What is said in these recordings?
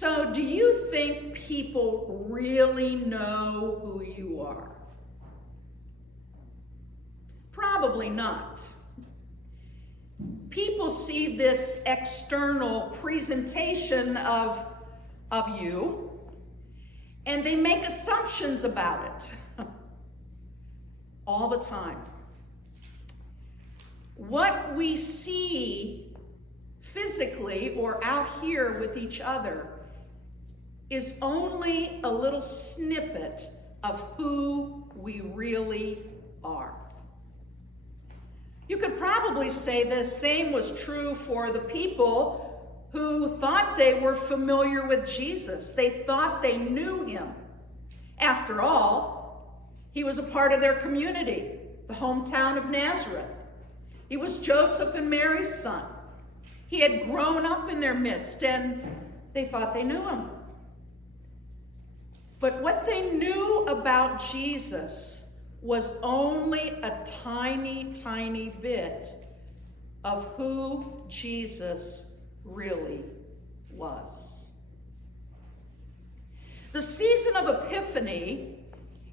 So, do you think people really know who you are? Probably not. People see this external presentation of you, and they make assumptions about it all the time. What we see physically or out here with each other is only a little snippet of who we really are. You could probably say the same was true for the people who thought they were familiar with Jesus. They thought they knew him. After all, he was a part of their community, the hometown of Nazareth. He was Joseph and Mary's son. He had grown up in their midst, and they thought they knew him. But what they knew about Jesus was only a tiny, tiny bit of who Jesus really was. The season of Epiphany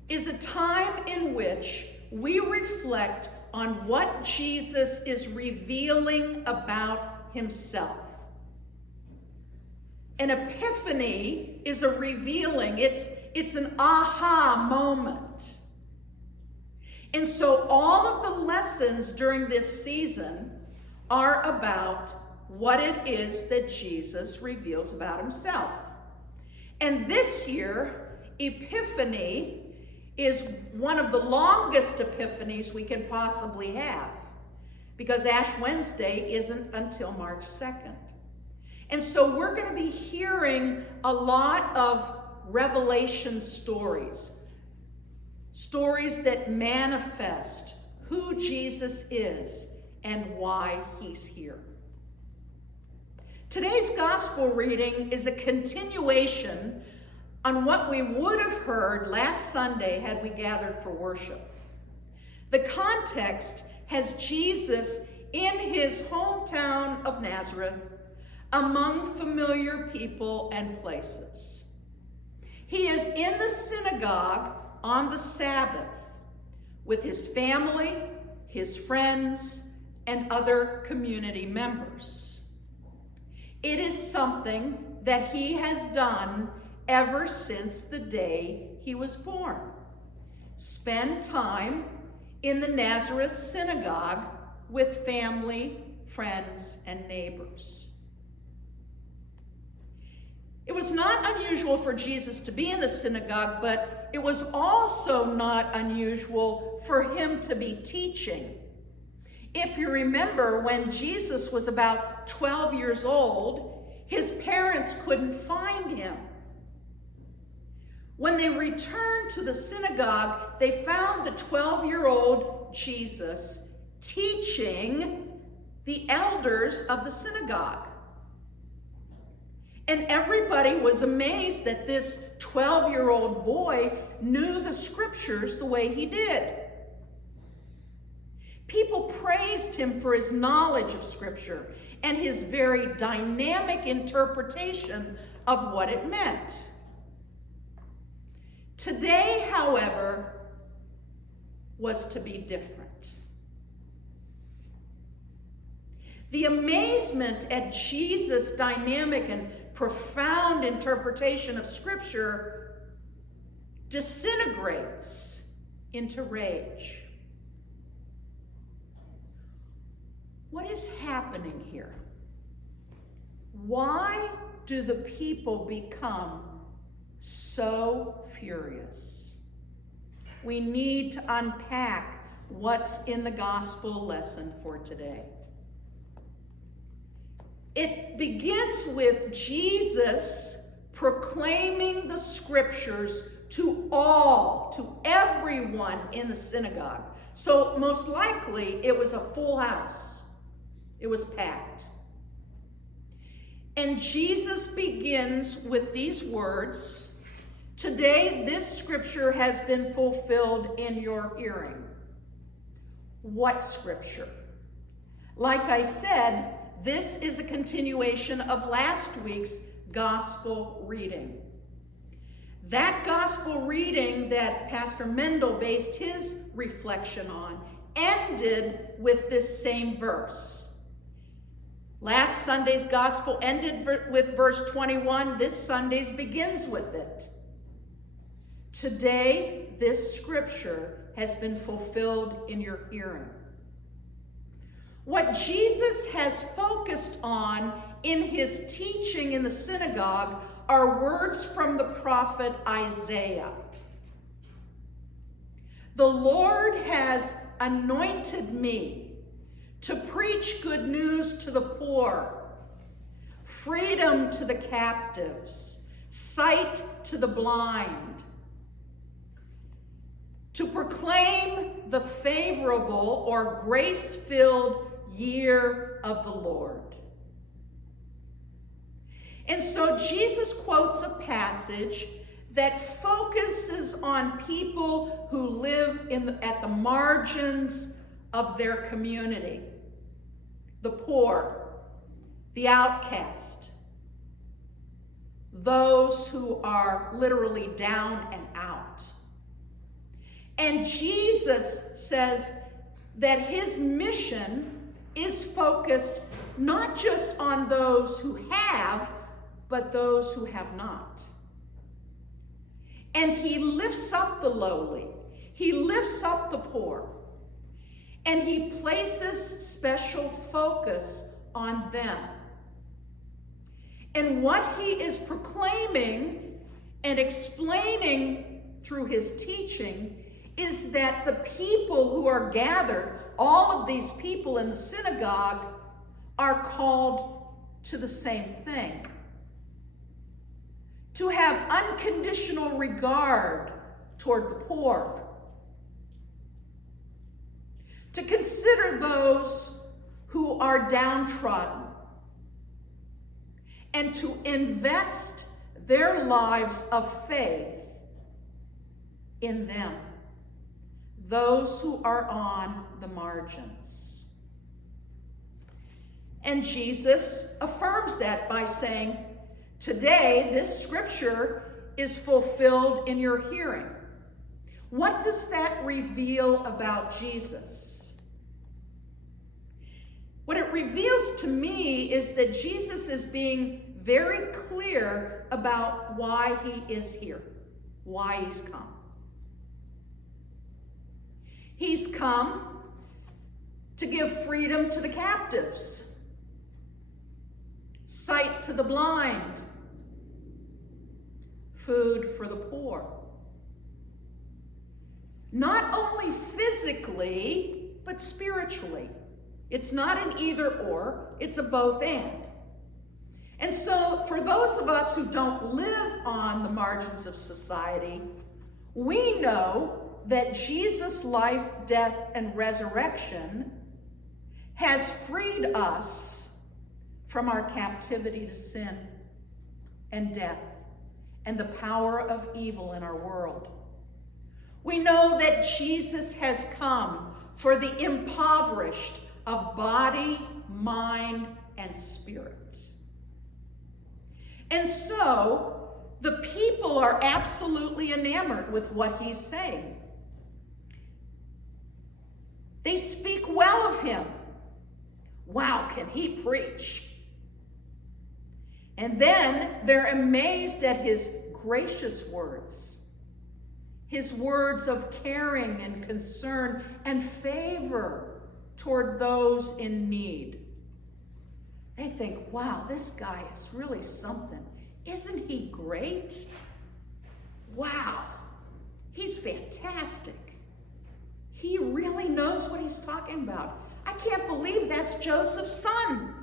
is a time in which we reflect on what Jesus is revealing about himself. An epiphany is a revealing, it's an aha moment. And so all of the lessons during this season are about what it is that Jesus reveals about himself. And this year, Epiphany is one of the longest epiphanies we can possibly have, because Ash Wednesday isn't until March 2nd. And so we're going to be hearing a lot of revelation stories that manifest who Jesus is and why he's here. Today's gospel reading is a continuation on what we would have heard last Sunday had we gathered for worship. The context has Jesus in his hometown of Nazareth among familiar people and places. He is in the synagogue on the Sabbath with his family, his friends, and other community members. It is something that he has done ever since the day he was born. Spend time in the Nazareth synagogue with family, friends, and neighbors. It was not unusual for Jesus to be in the synagogue, but it was also not unusual for him to be teaching. If you remember, when Jesus was about 12 years old, his parents couldn't find him. When they returned to the synagogue, they found the 12-year-old Jesus teaching the elders of the synagogue. And everybody was amazed that this 12-year-old boy knew the scriptures the way he did. People praised him for his knowledge of scripture and his very dynamic interpretation of what it meant. Today, however, was to be different. The amazement at Jesus' dynamic and profound interpretation of Scripture disintegrates into rage. What is happening here? Why do the people become so furious? We need to unpack what's in the gospel lesson for today. It begins with Jesus proclaiming the scriptures to everyone in the synagogue. So most likely it was a full house. It was packed. And Jesus begins with these words, "Today this scripture has been fulfilled in your hearing." What scripture? Like I said, this is a continuation of last week's gospel reading. That gospel reading that Pastor Mendel based his reflection on ended with this same verse. Last Sunday's gospel ended with verse 21. This Sunday's begins with it. Today, this scripture has been fulfilled in your hearing. What Jesus has focused on in his teaching in the synagogue are words from the prophet Isaiah. The Lord has anointed me to preach good news to the poor, freedom to the captives, sight to the blind, to proclaim the favorable or grace-filled year of the Lord. And so Jesus quotes a passage that focuses on people who live at the margins of their community. The poor, the outcast, those who are literally down and out. And Jesus says that his mission is focused not just on those who have, but those who have not. And he lifts up the lowly. He lifts up the poor. And he places special focus on them. And what he is proclaiming and explaining through his teaching is that the people who are gathered, all of these people in the synagogue, are called to the same thing. To have unconditional regard toward the poor. To consider those who are downtrodden. And to invest their lives of faith in them. Those who are on the margins. And Jesus affirms that by saying, today, this scripture is fulfilled in your hearing. What does that reveal about Jesus? What it reveals to me is that Jesus is being very clear about why he is here, why he's come. He's come to give freedom to the captives, sight to the blind, food for the poor. Not only physically, but spiritually. It's not an either or, it's a both and. And so for those of us who don't live on the margins of society, we know that Jesus' life, death, and resurrection has freed us from our captivity to sin and death and the power of evil in our world. We know that Jesus has come for the impoverished of body, mind, and spirit. And so the people are absolutely enamored with what he's saying. They speak well of him. Wow, can he preach? And then they're amazed at his gracious words, his words of caring and concern and favor toward those in need. They think, wow, this guy is really something. Isn't he great? Wow, he's fantastic. He really knows what he's talking about. I can't believe that's Joseph's son.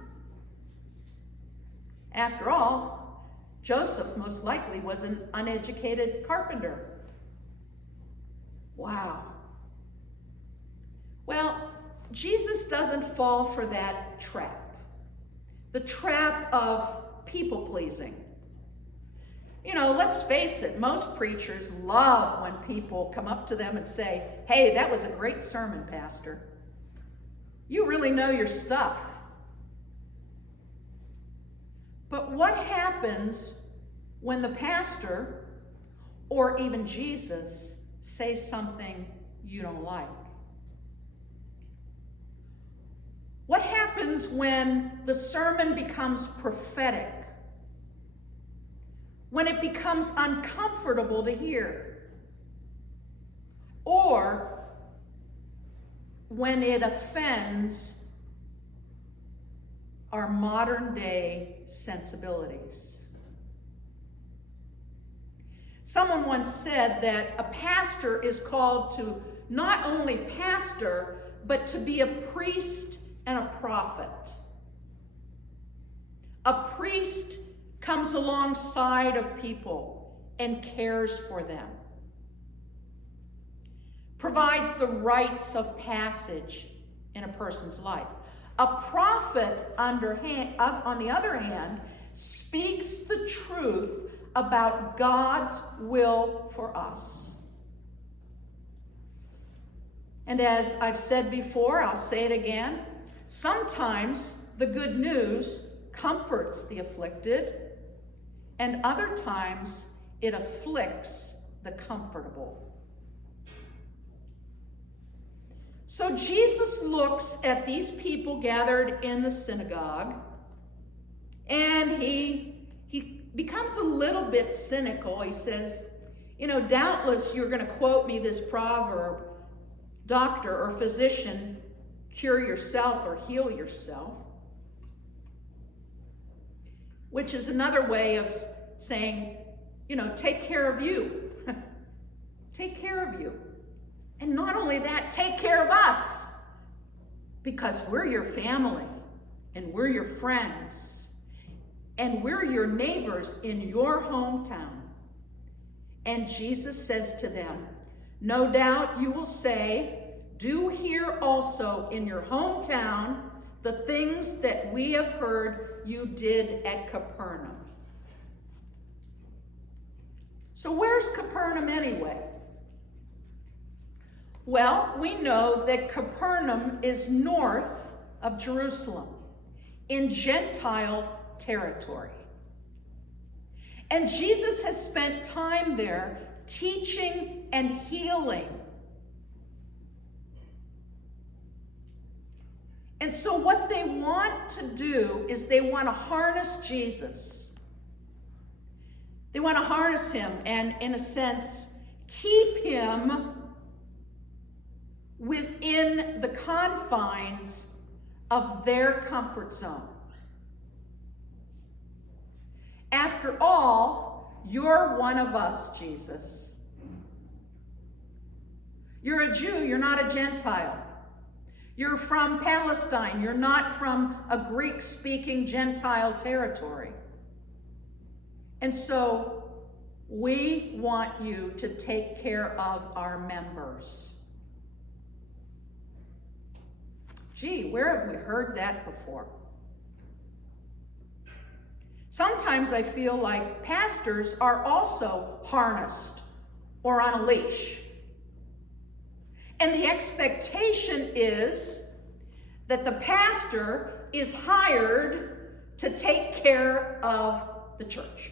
After all, Joseph most likely was an uneducated carpenter. Wow. Well, Jesus doesn't fall for that trap. The trap of people-pleasing. You know, let's face it, most preachers love when people come up to them and say, hey, that was a great sermon, Pastor. You really know your stuff. But what happens when the pastor or even Jesus says something you don't like? What happens when the sermon becomes prophetic? When it becomes uncomfortable to hear? Or when it offends our modern day sensibilities? Someone once said that a pastor is called to not only pastor, but to be a priest and a prophet. A priest comes alongside of people and cares for them, provides the rites of passage in a person's life. A prophet, on the other hand, speaks the truth about God's will for us. And as I've said before, I'll say it again, sometimes the good news comforts the afflicted, and other times it afflicts the comfortable. So Jesus looks at these people gathered in the synagogue, and he becomes a little bit cynical. He says, doubtless you're going to quote me this proverb, doctor or physician, cure yourself or heal yourself, which is another way of saying, take care of you. Take care of you. And not only that, take care of us, because we're your family and we're your friends and we're your neighbors in your hometown. And Jesus says to them, no doubt you will say, do here also in your hometown the things that we have heard you did at Capernaum. So where's Capernaum anyway? Well, we know that Capernaum is north of Jerusalem, in Gentile territory. And Jesus has spent time there teaching and healing. And so what they want to do is they want to harness Jesus. They want to harness him and, in a sense, keep him within the confines of their comfort zone. After all, you're one of us, Jesus. You're a Jew, you're not a Gentile. You're from Palestine, you're not from a Greek-speaking Gentile territory. And so we want you to take care of our members. Gee, where have we heard that before? Sometimes I feel like pastors are also harnessed or on a leash. And the expectation is that the pastor is hired to take care of the church.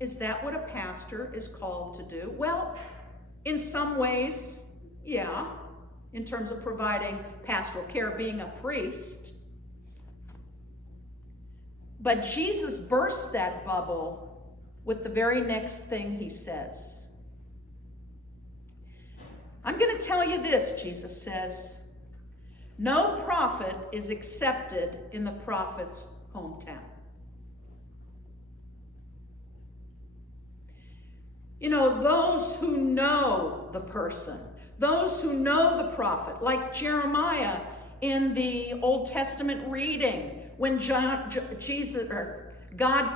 Is that what a pastor is called to do? Well, in some ways, yeah, in terms of providing pastoral care, being a priest. But Jesus bursts that bubble with the very next thing he says. I'm going to tell you this, Jesus says. No prophet is accepted in the prophet's hometown. Those who know the person, those who know the prophet, like Jeremiah in the Old Testament reading, when God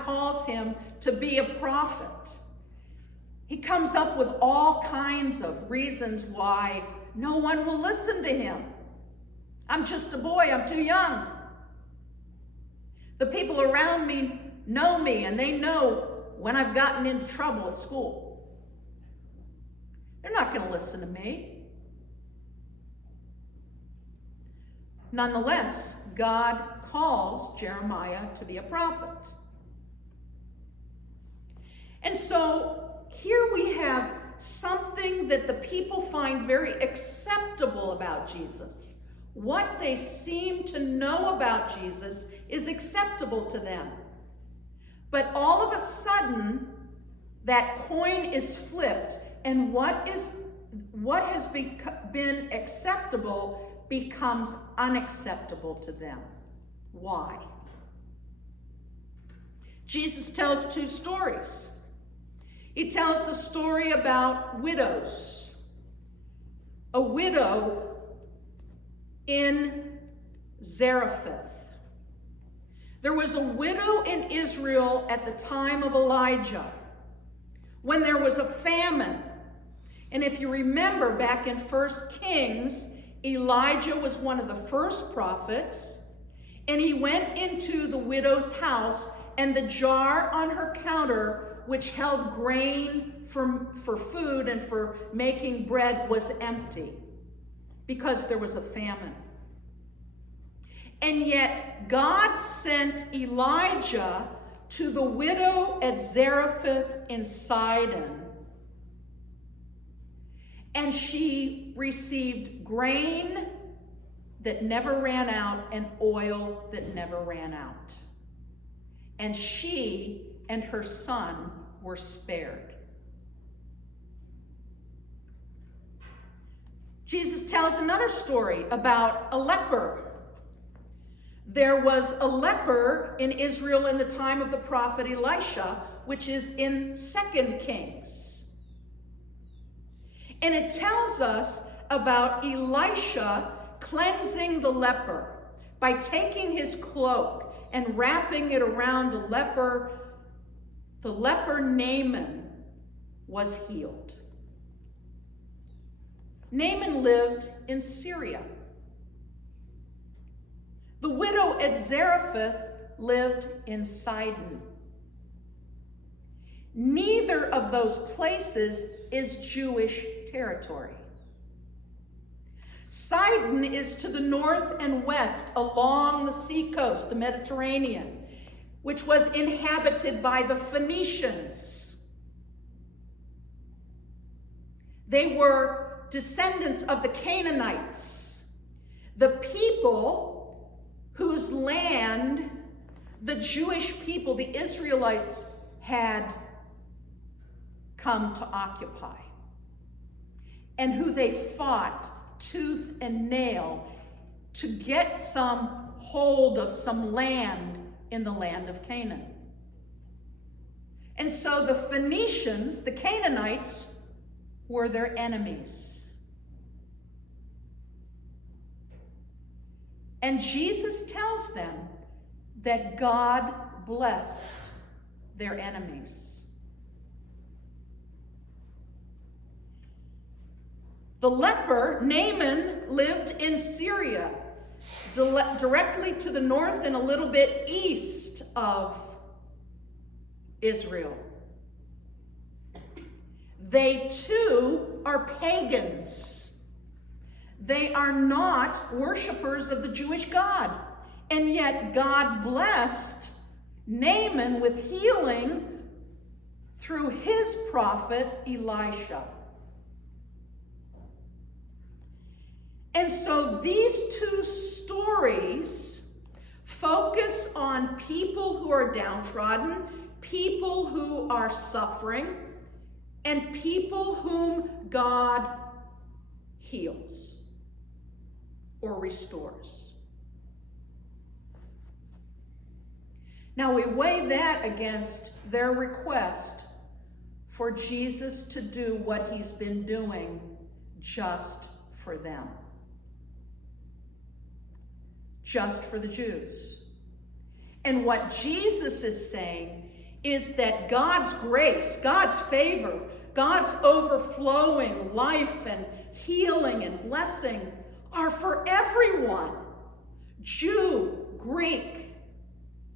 calls him to be a prophet. He comes up with all kinds of reasons why no one will listen to him. I'm just a boy, I'm too young. The people around me know me, and they know when I've gotten into trouble at school. They're not going to listen to me. Nonetheless, God calls Jeremiah to be a prophet. And so here we have something that the people find very acceptable about Jesus. What they seem to know about Jesus is acceptable to them. But all of a sudden, that coin is flipped, and what has been acceptable becomes unacceptable to them. Why? Jesus tells two stories. He tells the story about widows. A widow in Zarephath. There was a widow in Israel at the time of Elijah, when there was a famine. And if you remember back in 1 Kings, Elijah was one of the first prophets, and he went into the widow's house, and the jar on her counter, which held grain for food and for making bread, was empty because there was a famine. And yet God sent Elijah to the widow at Zarephath in Sidon, and she received grain that never ran out and oil that never ran out. And she and her son were spared. Jesus tells another story about a leper. There was a leper in Israel in the time of the prophet Elisha, which is in 2 Kings. And it tells us about Elisha cleansing the leper by taking his cloak and wrapping it around the leper. The leper Naaman was healed. Naaman lived in Syria. The widow at Zarephath lived in Sidon. Neither of those places is Jewish territory. Sidon is to the north and west along the seacoast, the Mediterranean, which was inhabited by the Phoenicians. They were descendants of the Canaanites, the people whose land the Jewish people, the Israelites, had come to occupy, and who they fought tooth and nail to get some hold of some land in the land of Canaan. And so the Phoenicians, the Canaanites, were their enemies. And Jesus tells them that God blessed their enemies. The leper, Naaman, lived in Syria, directly to the north and a little bit east of Israel. They too are pagans. They are not worshipers of the Jewish God. And yet God blessed Naaman with healing through his prophet Elisha. And so these two stories focus on people who are downtrodden, people who are suffering, and people whom God heals or restores. Now we weigh that against their request for Jesus to do what he's been doing just for them. Just for the Jews. And what Jesus is saying is that God's grace, God's favor, God's overflowing life and healing and blessing are for everyone. Jew, Greek,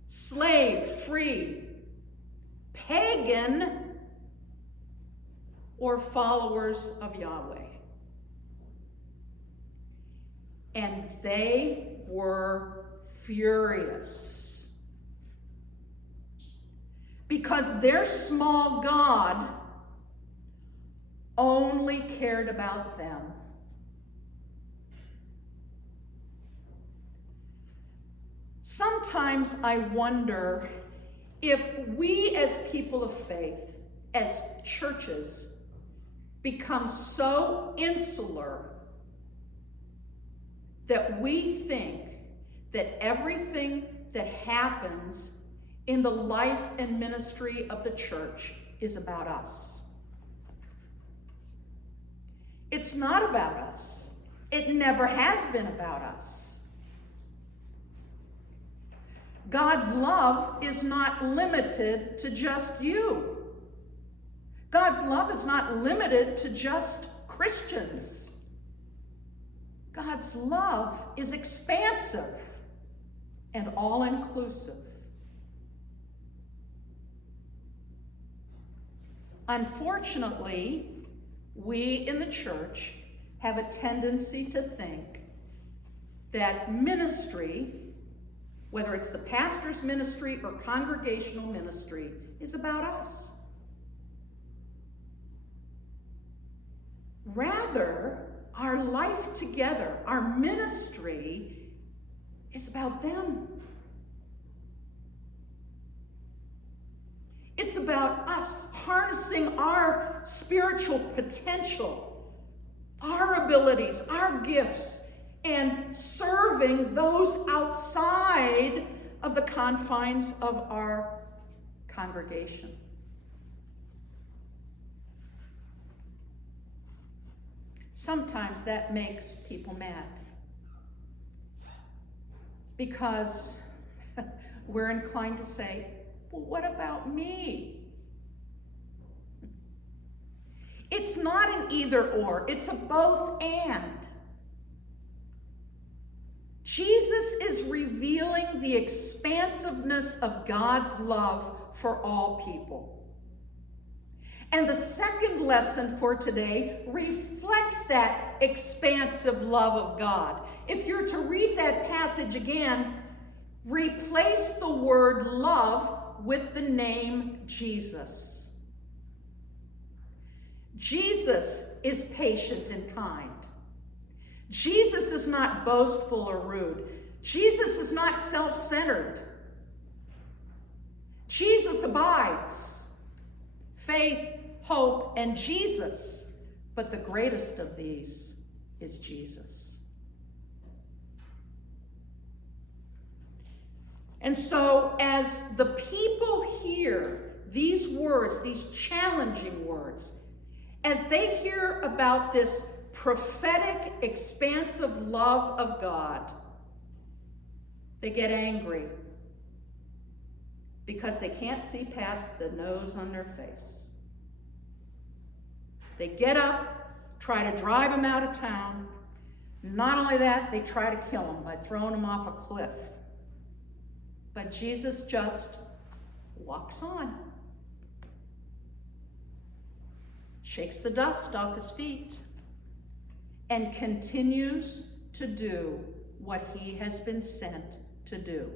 slave, free, pagan, or followers of Yahweh. And they were furious because their small God only cared about them. Sometimes I wonder if we as people of faith, as churches, become so insular that we think that everything that happens in the life and ministry of the church is about us. It's not about us. It never has been about us. God's love is not limited to just you. God's love is not limited to just Christians. God's love is expansive and all-inclusive. Unfortunately, we in the church have a tendency to think that ministry, whether it's the pastor's ministry or congregational ministry, is about us. Rather, our life together, our ministry, is about them. It's about us harnessing our spiritual potential, our abilities, our gifts, and serving those outside of the confines of our congregation. Sometimes that makes people mad because we're inclined to say, well, what about me? It's not an either or, it's a both and. Jesus is revealing the expansiveness of God's love for all people. And the second lesson for today reflects that expansive love of God. If you're to read that passage again, replace the word love with the name Jesus. Jesus is patient and kind. Jesus is not boastful or rude. Jesus is not self-centered. Jesus abides. Faith, hope, and Jesus. But the greatest of these is Jesus. And so as the people hear these words, these challenging words, as they hear about this prophetic, expansive love of God, they get angry because they can't see past the nose on their face. They get up, try to drive him out of town. Not only that, they try to kill him by throwing him off a cliff. But Jesus just walks on, shakes the dust off his feet, and continues to do what he has been sent to do.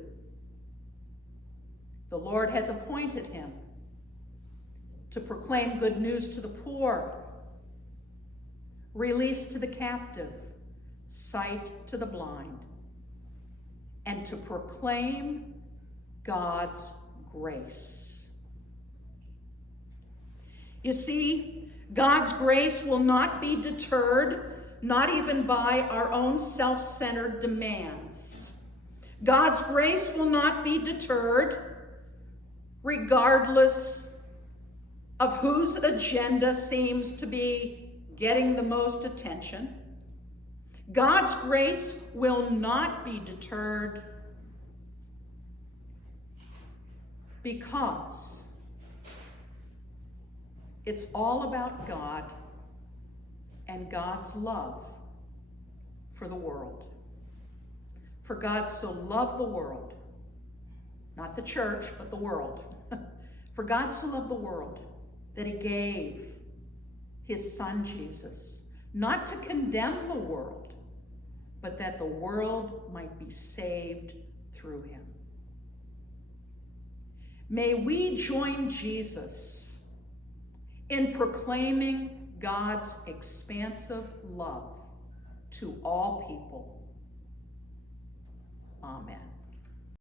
The Lord has appointed him to proclaim good news to the poor, release to the captive, sight to the blind, and to proclaim God's grace. You see, God's grace will not be deterred, not even by our own self-centered demands. God's grace will not be deterred regardless of whose agenda seems to be getting the most attention. God's grace will not be deterred because it's all about God and God's love for the world. For God so loved the world, not the church, but the world. For God so loved the world that he gave his son Jesus, not to condemn the world, but that the world might be saved through him. May we join Jesus in proclaiming God's expansive love to all people. Amen.